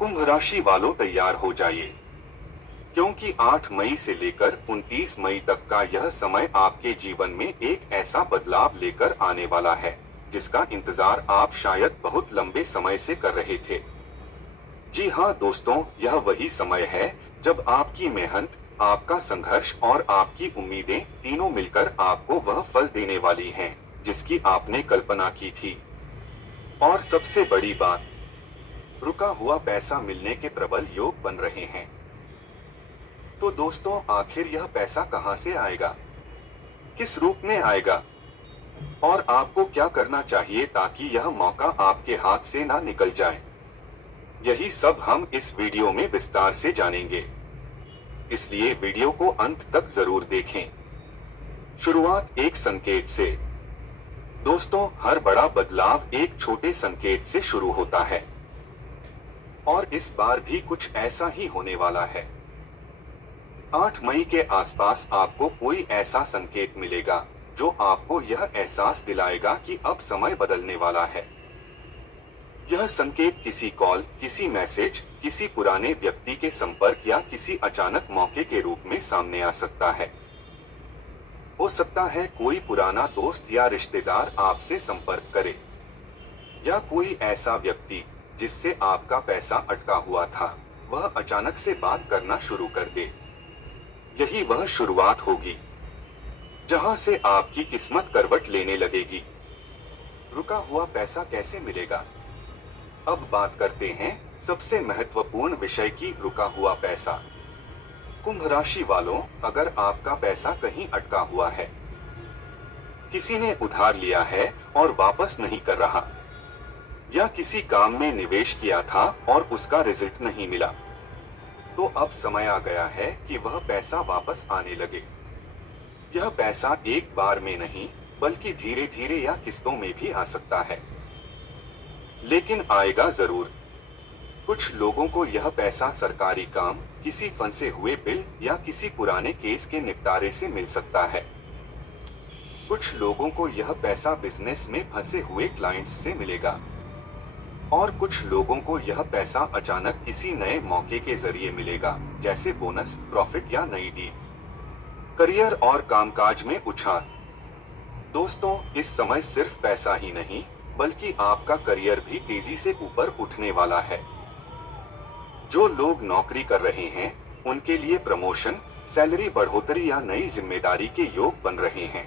कुंभ राशि वालों तैयार हो जाइए, क्योंकि 8 मई से लेकर 29 मई तक का यह समय आपके जीवन में एक ऐसा बदलाव लेकर आने वाला है जिसका इंतजार आप शायद बहुत लंबे समय से कर रहे थे। जी हाँ दोस्तों, यह वही समय है जब आपकी मेहनत, आपका संघर्ष और आपकी उम्मीदें तीनों मिलकर आपको वह फल देने वाली हैं जिसकी आपने कल्पना की थी। और सबसे बड़ी बात, रुका हुआ पैसा मिलने के प्रबल योग बन रहे हैं। तो दोस्तों, आखिर यह पैसा कहां से आएगा, किस रूप में आएगा और आपको क्या करना चाहिए ताकि यह मौका आपके हाथ से ना निकल जाए, यही सब हम इस वीडियो में विस्तार से जानेंगे। इसलिए वीडियो को अंत तक जरूर देखें। शुरुआत एक संकेत से। दोस्तों, हर बड़ा बदलाव एक छोटे संकेत से शुरू होता है और इस बार भी कुछ ऐसा ही होने वाला है। 8 मई के आसपास आपको कोई ऐसा संकेत मिलेगा जो आपको यह एहसास दिलाएगा कि अब समय बदलने वाला है। यह संकेत किसी कॉल, किसी मैसेज, किसी पुराने व्यक्ति के संपर्क या किसी अचानक मौके के रूप में सामने आ सकता है। हो सकता है कोई पुराना दोस्त या रिश्तेदार आपसे संपर्क करे, या कोई ऐसा व्यक्ति जिससे आपका पैसा अटका हुआ था वह अचानक से बात करना शुरू कर दे। यही वह शुरुआत होगी जहां से आपकी किस्मत करवट लेने लगेगी। रुका हुआ पैसा कैसे मिलेगा? अब बात करते हैं सबसे महत्वपूर्ण विषय की, रुका हुआ पैसा। कुंभ राशि वालों, अगर आपका पैसा कहीं अटका हुआ है, किसी ने उधार लिया है और वापस नहीं कर रहा, या किसी काम में निवेश किया था और उसका रिजल्ट नहीं मिला, तो अब समय आ गया है कि वह पैसा वापस आने लगे। यह पैसा एक बार में नहीं बल्कि धीरे धीरे या किस्तों में भी आ सकता है, लेकिन आएगा जरूर। कुछ लोगों को यह पैसा सरकारी काम, किसी फंसे हुए बिल या किसी पुराने केस के निपटारे से मिल सकता है। कुछ लोगों को यह पैसा बिजनेस में फंसे हुए क्लाइंट्स से मिलेगा और कुछ लोगों को यह पैसा अचानक किसी नए मौके के जरिए मिलेगा, जैसे बोनस, प्रॉफिट या नई डील। करियर और कामकाज में उछाल। दोस्तों, इस समय सिर्फ पैसा ही नहीं बल्कि आपका करियर भी तेजी से ऊपर उठने वाला है। जो लोग नौकरी कर रहे हैं उनके लिए प्रमोशन, सैलरी बढ़ोतरी या नई जिम्मेदारी के योग बन रहे हैं।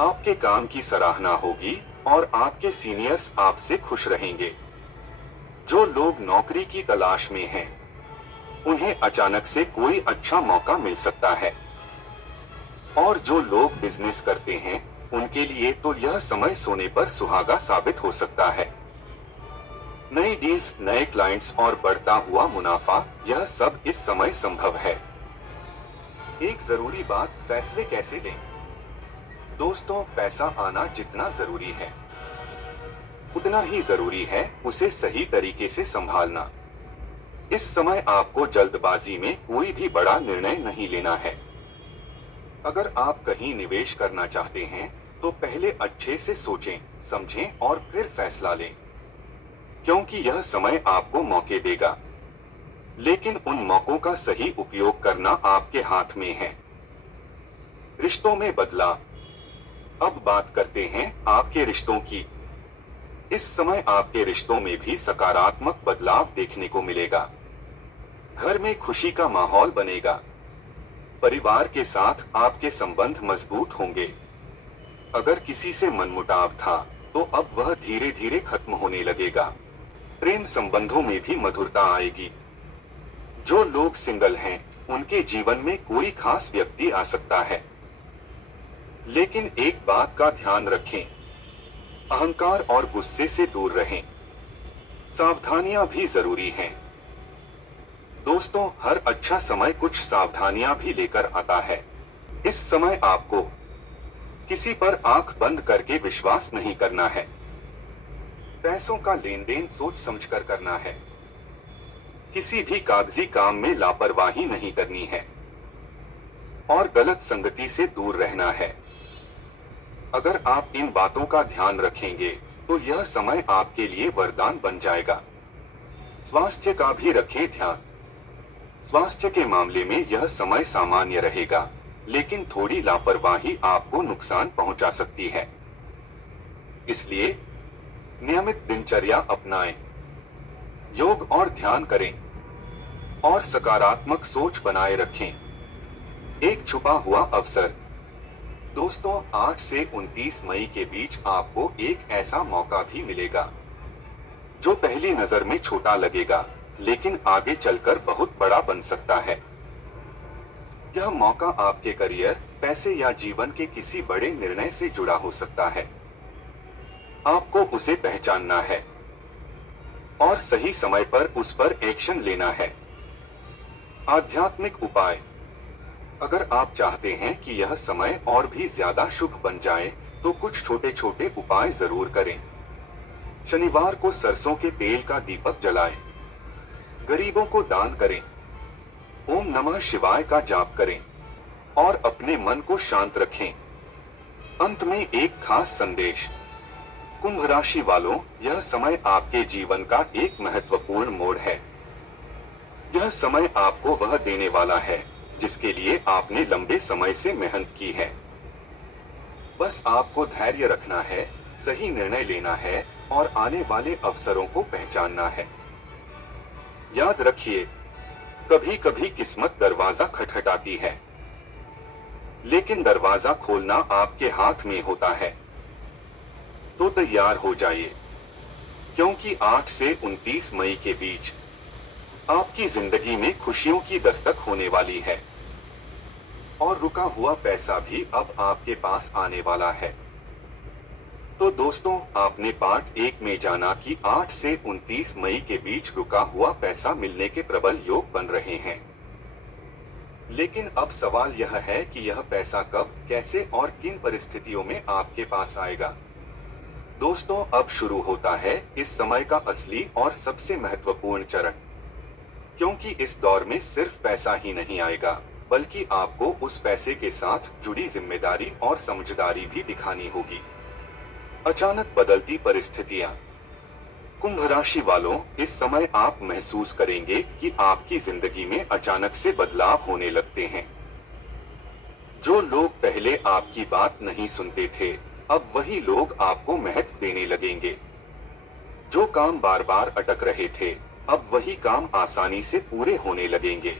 आपके काम की सराहना होगी और आपके सीनियर्स आपसे खुश रहेंगे। जो लोग नौकरी की तलाश में हैं, उन्हें अचानक से कोई अच्छा मौका मिल सकता है। और जो लोग बिजनेस करते हैं उनके लिए तो यह समय सोने पर सुहागा साबित हो सकता है। नई डील्स, नए क्लाइंट्स और बढ़ता हुआ मुनाफा, यह सब इस समय संभव है। एक जरूरी बात, फैसले कैसे लें? दोस्तों, पैसा आना जितना जरूरी है उतना ही जरूरी है उसे सही तरीके से संभालना। इस समय आपको जल्दबाजी में कोई भी बड़ा निर्णय नहीं लेना है। अगर आप कहीं निवेश करना चाहते हैं तो पहले अच्छे से सोचें, समझें और फिर फैसला लें, क्योंकि यह समय आपको मौके देगा, लेकिन उन मौकों का सही उपयोग करना आपके हाथ में है। रिश्तों में बदलाव। अब बात करते हैं आपके रिश्तों की। इस समय आपके रिश्तों में भी सकारात्मक बदलाव देखने को मिलेगा। घर में खुशी का माहौल बनेगा। परिवार के साथ आपके संबंध मजबूत होंगे। अगर किसी से मनमुटाव था तो अब वह धीरे धीरे खत्म होने लगेगा। प्रेम संबंधों में भी मधुरता आएगी। जो लोग सिंगल हैं उनके जीवन में कोई खास व्यक्ति आ सकता है, लेकिन एक बात का ध्यान रखें, अहंकार और गुस्से से दूर रहें। सावधानियां भी जरूरी हैं। दोस्तों, हर अच्छा समय कुछ सावधानियां भी लेकर आता है। इस समय आपको किसी पर आंख बंद करके विश्वास नहीं करना है। पैसों का लेन देन सोच समझकर करना है। किसी भी कागजी काम में लापरवाही नहीं करनी है और गलत संगति से दूर रहना है। अगर आप इन बातों का ध्यान रखेंगे तो यह समय आपके लिए वरदान बन जाएगा। स्वास्थ्य का भी रखें ध्यान। स्वास्थ्य के मामले में यह समय सामान्य रहेगा, लेकिन थोड़ी लापरवाही आपको नुकसान पहुंचा सकती है। इसलिए नियमित दिनचर्या अपनाएं, योग और ध्यान करें और सकारात्मक सोच बनाए रखें। एक छुपा हुआ अवसर। दोस्तों, 8 से 29 मई के बीच आपको एक ऐसा मौका भी मिलेगा जो पहली नजर में छोटा लगेगा, लेकिन आगे चलकर बहुत बड़ा बन सकता है। यह मौका आपके करियर, पैसे या जीवन के किसी बड़े निर्णय से जुड़ा हो सकता है। आपको उसे पहचानना है और सही समय पर उस पर एक्शन लेना है। आध्यात्मिक उपाय। अगर आप चाहते हैं कि यह समय और भी ज्यादा शुभ बन जाए, तो कुछ छोटे छोटे उपाय जरूर करें। शनिवार को सरसों के तेल का दीपक जलाएं, गरीबों को दान करें, ओम नमः शिवाय का जाप करें और अपने मन को शांत रखें। अंत में एक खास संदेश। कुंभ राशि वालों, यह समय आपके जीवन का एक महत्वपूर्ण मोड़ है। यह समय आपको वह देने वाला है जिसके लिए आपने लंबे समय से मेहनत की है। बस आपको धैर्य रखना है, सही निर्णय लेना है और आने वाले अवसरों को पहचानना है। याद रखिए, कभी कभी किस्मत दरवाजा खटखटाती है, लेकिन दरवाजा खोलना आपके हाथ में होता है। तो तैयार हो जाइए, क्योंकि 8 से 29 मई के बीच आपकी जिंदगी में खुशियों की दस्तक होने वाली है और रुका हुआ पैसा भी अब आपके पास आने वाला है। तो दोस्तों, आपने पार्ट 1 में जाना कि 8 से 29 मई के बीच रुका हुआ पैसा मिलने के प्रबल योग बन रहे हैं। लेकिन अब सवाल यह है कि यह पैसा कब, कैसे और किन परिस्थितियों में आपके पास आएगा। दोस्तों, अब शुरू होता है इस समय का असली और सबसे महत्वपूर्ण चरण, क्योंकि इस दौर में सिर्फ पैसा ही नहीं आएगा, बल्कि आपको उस पैसे के साथ जुड़ी जिम्मेदारी और समझदारी भी दिखानी होगी। अचानक बदलती परिस्थितियां। कुंभ राशि वालों, इस समय आप महसूस करेंगे कि आपकी जिंदगी में अचानक से बदलाव होने लगते हैं। जो लोग पहले आपकी बात नहीं सुनते थे, अब वही लोग आपको महत्व देने लगेंगे। जो काम बार बार अटक रहे थे, अब वही काम आसानी से पूरे होने लगेंगे।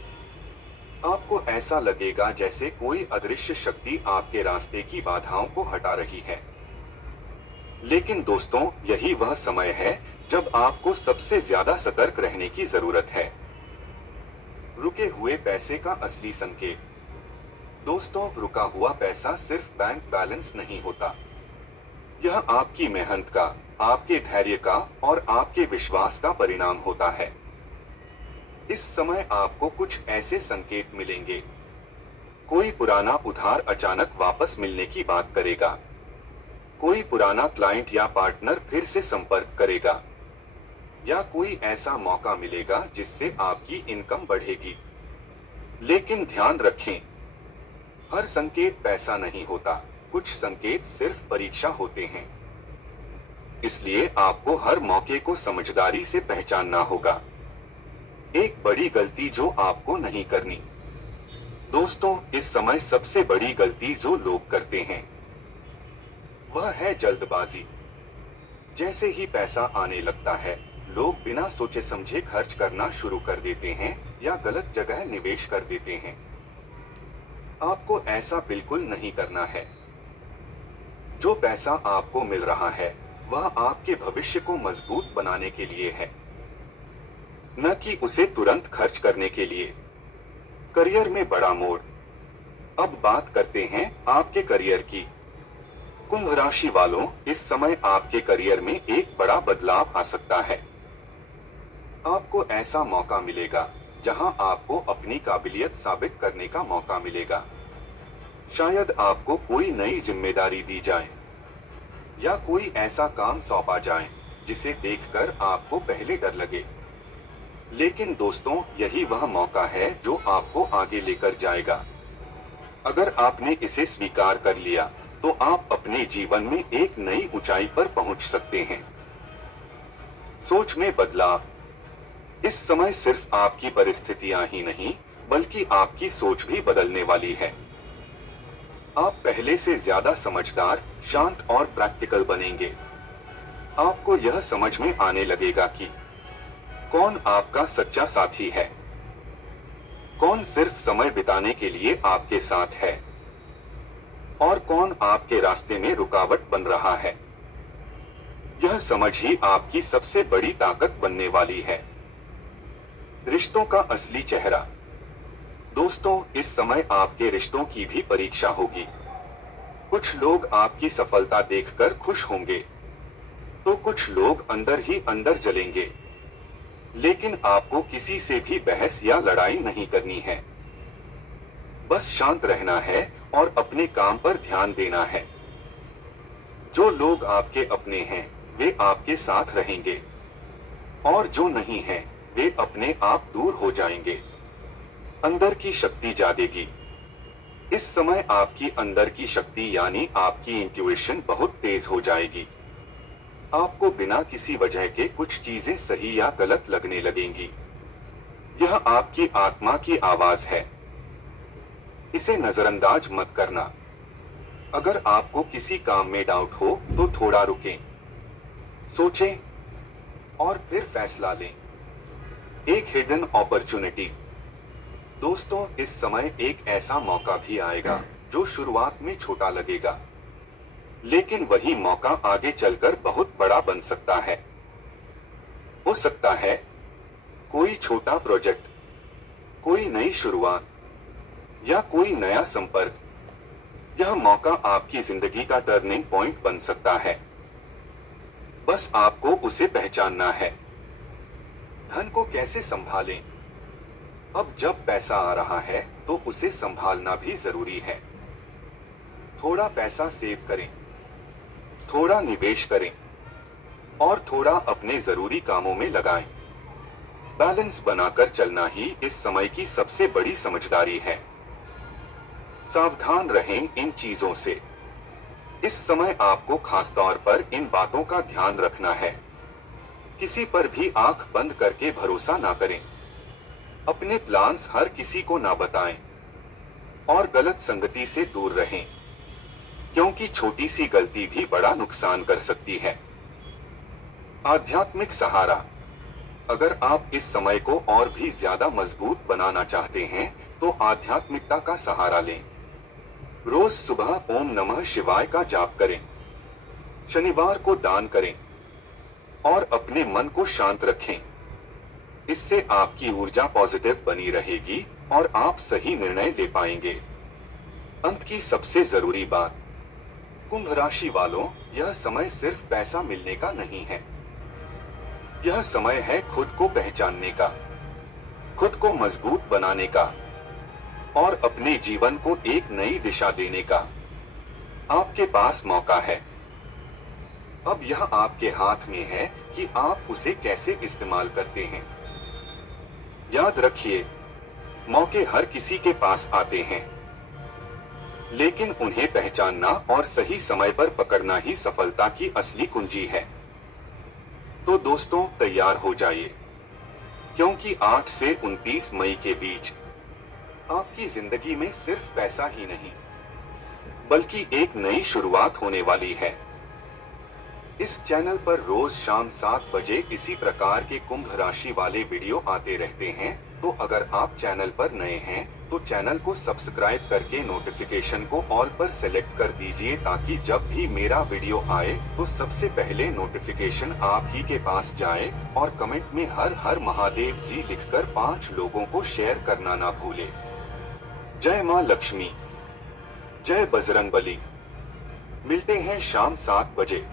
आपको ऐसा लगेगा जैसे कोई अदृश्य शक्ति आपके रास्ते की बाधाओं को हटा रही है। लेकिन दोस्तों, यही वह समय है जब आपको सबसे ज्यादा सतर्क रहने की जरूरत है। रुके हुए पैसे का असली संकेत। दोस्तों, रुका हुआ पैसा सिर्फ बैंक बैलेंस नहीं होता। यह आपकी मेहनत का, आपके धैर्य का और आपके विश्वास का परिणाम होता है। इस समय आपको कुछ ऐसे संकेत मिलेंगे। कोई पुराना उधार अचानक वापस मिलने की बात करेगा। कोई पुराना क्लाइंट या पार्टनर फिर से संपर्क करेगा, या कोई ऐसा मौका मिलेगा जिससे आपकी इनकम बढ़ेगी। लेकिन ध्यान रखें, हर संकेत पैसा नहीं होता, कुछ संकेत सिर्फ परीक्षा होते हैं। इसलिए आपको हर मौके को समझदारी से पहचानना होगा। एक बड़ी गलती जो आपको नहीं करनी। दोस्तों, इस समय सबसे बड़ी गलती जो लोग करते हैं वह है जल्दबाजी। जैसे ही पैसा आने लगता है, लोग बिना सोचे समझे खर्च करना शुरू कर देते हैं या गलत जगह निवेश कर देते हैं। आपको ऐसा बिल्कुल नहीं करना है। जो पैसा आपको मिल रहा है, वह आपके भविष्य को मजबूत बनाने के लिए है, न कि उसे तुरंत खर्च करने के लिए। करियर में बड़ा मोड़। अब बात करते हैं आपके करियर की। कुंभ राशि वालों, इस समय आपके करियर में एक बड़ा बदलाव आ सकता है। आपको ऐसा मौका मिलेगा जहां आपको अपनी काबिलियत साबित करने का मौका मिलेगा। शायद आपको कोई नई जिम्मेदारी दी जाए या कोई ऐसा काम सौंपा जाए जिसे देखकर आपको पहले डर लगे। लेकिन दोस्तों, यही वह मौका है जो आपको आगे लेकर जाएगा। अगर आपने इसे स्वीकार कर लिया, तो आप अपने जीवन में एक नई ऊंचाई पर पहुंच सकते हैं। सोच में बदलाव। इस समय सिर्फ आपकी परिस्थितियां ही नहीं, बल्कि आपकी सोच भी बदलने वाली है। आप पहले से ज्यादा समझदार, शांत और प्रैक्टिकल बनेंगे। आपको यह समझ में आने लगेगा कि कौन आपका सच्चा साथी है, कौन सिर्फ समय बिताने के लिए आपके साथ है, और कौन आपके रास्ते में रुकावट बन रहा है। यह समझ ही आपकी सबसे बड़ी ताकत बनने वाली है। रिश्तों का असली चेहरा। दोस्तों, इस समय आपके रिश्तों की भी परीक्षा होगी। कुछ लोग आपकी सफलता देखकर खुश होंगे, तो कुछ लोग अंदर ही अंदर जलेंगे। लेकिन आपको किसी से भी बहस या लड़ाई नहीं करनी है। बस शांत रहना है और अपने काम पर ध्यान देना है। जो लोग आपके अपने हैं, वे आपके साथ रहेंगे, और जो नहीं हैं, वे अपने आप दूर हो जाएंगे। अंदर की शक्ति जागेगी। इस समय आपकी अंदर की शक्ति यानी आपकी इंट्यूइशन बहुत तेज हो जाएगी। आपको बिना किसी वजह के कुछ चीजें सही या गलत लगने लगेंगी। यह आपकी आत्मा की आवाज है। इसे नजरअंदाज मत करना। अगर आपको किसी काम में डाउट हो तो थोड़ा रुकें, सोचें और फिर फैसला लें। एक हिडन अपॉर्चुनिटी। दोस्तों, इस समय एक ऐसा मौका भी आएगा जो शुरुआत में छोटा लगेगा, लेकिन वही मौका आगे चलकर बहुत बड़ा बन सकता है। हो सकता है कोई छोटा प्रोजेक्ट, कोई नई शुरुआत या कोई नया संपर्क। यह मौका आपकी जिंदगी का टर्निंग पॉइंट बन सकता है। बस आपको उसे पहचानना है। धन को कैसे संभालें? अब जब पैसा आ रहा है तो उसे संभालना भी जरूरी है। थोड़ा पैसा सेव करें, थोड़ा निवेश करें और थोड़ा अपने जरूरी कामों में लगाएं। बैलेंस बनाकर चलना ही इस समय की सबसे बड़ी समझदारी है। सावधान रहें इन चीजों से। इस समय आपको खासतौर पर इन बातों का ध्यान रखना है। किसी पर भी आंख बंद करके भरोसा ना करें। अपने प्लान्स हर किसी को ना बताएं और गलत संगति से दूर रहें, क्योंकि छोटी सी गलती भी बड़ा नुकसान कर सकती है। आध्यात्मिक सहारा। अगर आप इस समय को और भी ज्यादा मजबूत बनाना चाहते हैं तो आध्यात्मिकता का सहारा लें। रोज सुबह ओम नमः शिवाय का जाप करें, शनिवार को दान करें और अपने मन को शांत रखें। इससे आपकी ऊर्जा पॉजिटिव बनी रहेगी और आप सही निर्णय ले पाएंगे। अंत की सबसे जरूरी बात, कुंभ राशि वालों, यह समय सिर्फ पैसा मिलने का नहीं है। यह समय है खुद को पहचानने का, खुद को मजबूत बनाने का और अपने जीवन को एक नई दिशा देने का। आपके पास मौका है। अब यह आपके हाथ में है कि आप उसे कैसे इस्तेमाल करते हैं। याद रखिए, मौके हर किसी के पास आते हैं, लेकिन उन्हें पहचानना और सही समय पर पकड़ना ही सफलता की असली कुंजी है। तो दोस्तों, तैयार हो जाइए, क्योंकि 8 से 29 मई के बीच आपकी जिंदगी में सिर्फ पैसा ही नहीं, बल्कि एक नई शुरुआत होने वाली है। इस चैनल पर रोज शाम 7 बजे इसी प्रकार के कुंभ राशि वाले वीडियो आते रहते हैं। तो अगर आप चैनल पर नए हैं तो चैनल को सब्सक्राइब करके नोटिफिकेशन को ऑल पर सेलेक्ट कर दीजिए, ताकि जब भी मेरा वीडियो आए तो सबसे पहले नोटिफिकेशन आप ही के पास जाए। और कमेंट में हर हर महादेव जी लिखकर 5 लोगों को शेयर करना ना भूले। जय मां लक्ष्मी, जय बजरंगबली। मिलते हैं शाम 7 बजे।